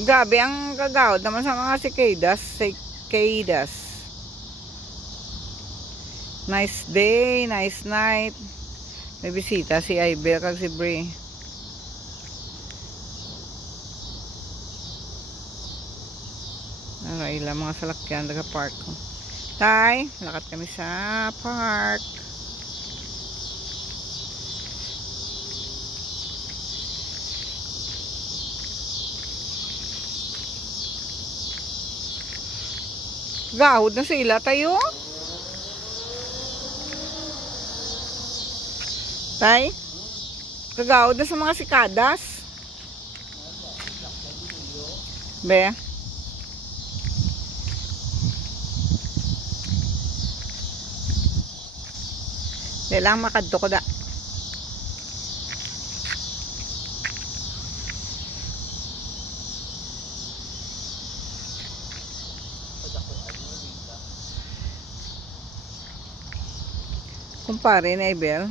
Gabi ang gagawad naman sa mga cicadas. Nice day, nice night. May bisita si Ibel kag si Brie. Aray lang mga salakyan daga park ko. Tay, lakad kami sa park. Gahod na sila tayo. Tay, kagahod na sa mga sikadas. Be. Kailang makadto ko da. Kumpare ni Ibel.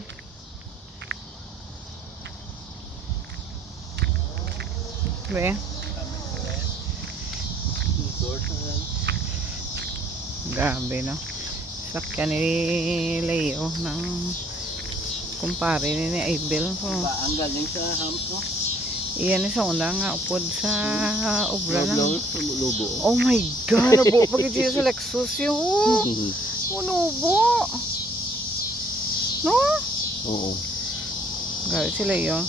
Be. Grabe no. Sakyan ni Leo ng kumpare ni Ibel. Ang galing sa hams no? Iyan sa una nga upod sa obra lang. Lubo. Oh my God, nabuo pag siya sa Lexus yun. Munubo. No? Oo. Grabe sila yun.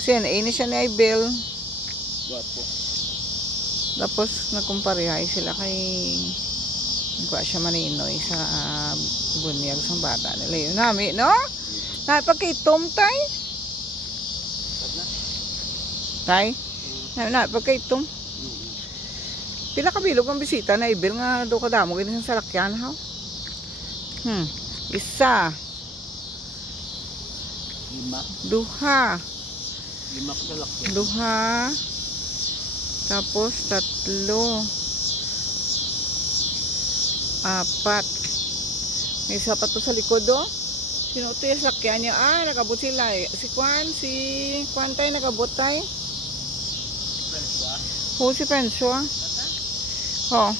CNA ni siya ni Ibel. Gwapo. Tapos nagkumparehay sila kay nagwa siya maninoy sa bunyag sa bata nila yun. Nami, no? Napagkaitom, tay? Tay? Napagkaitom? Pila kabilog ang bisita na Ibel nga do kadamo ganyan sa salakyan, ha? Isa. Lima. Duha. Lima kalakyan. Duha. Tapos tatlo. Apat. May isa pa to sa likod, oh. Sino to yung sakyan niya? Ah, nakabot sila eh. Si Kwan tayo nakabot tayo. Oh, si Pensua. Oh.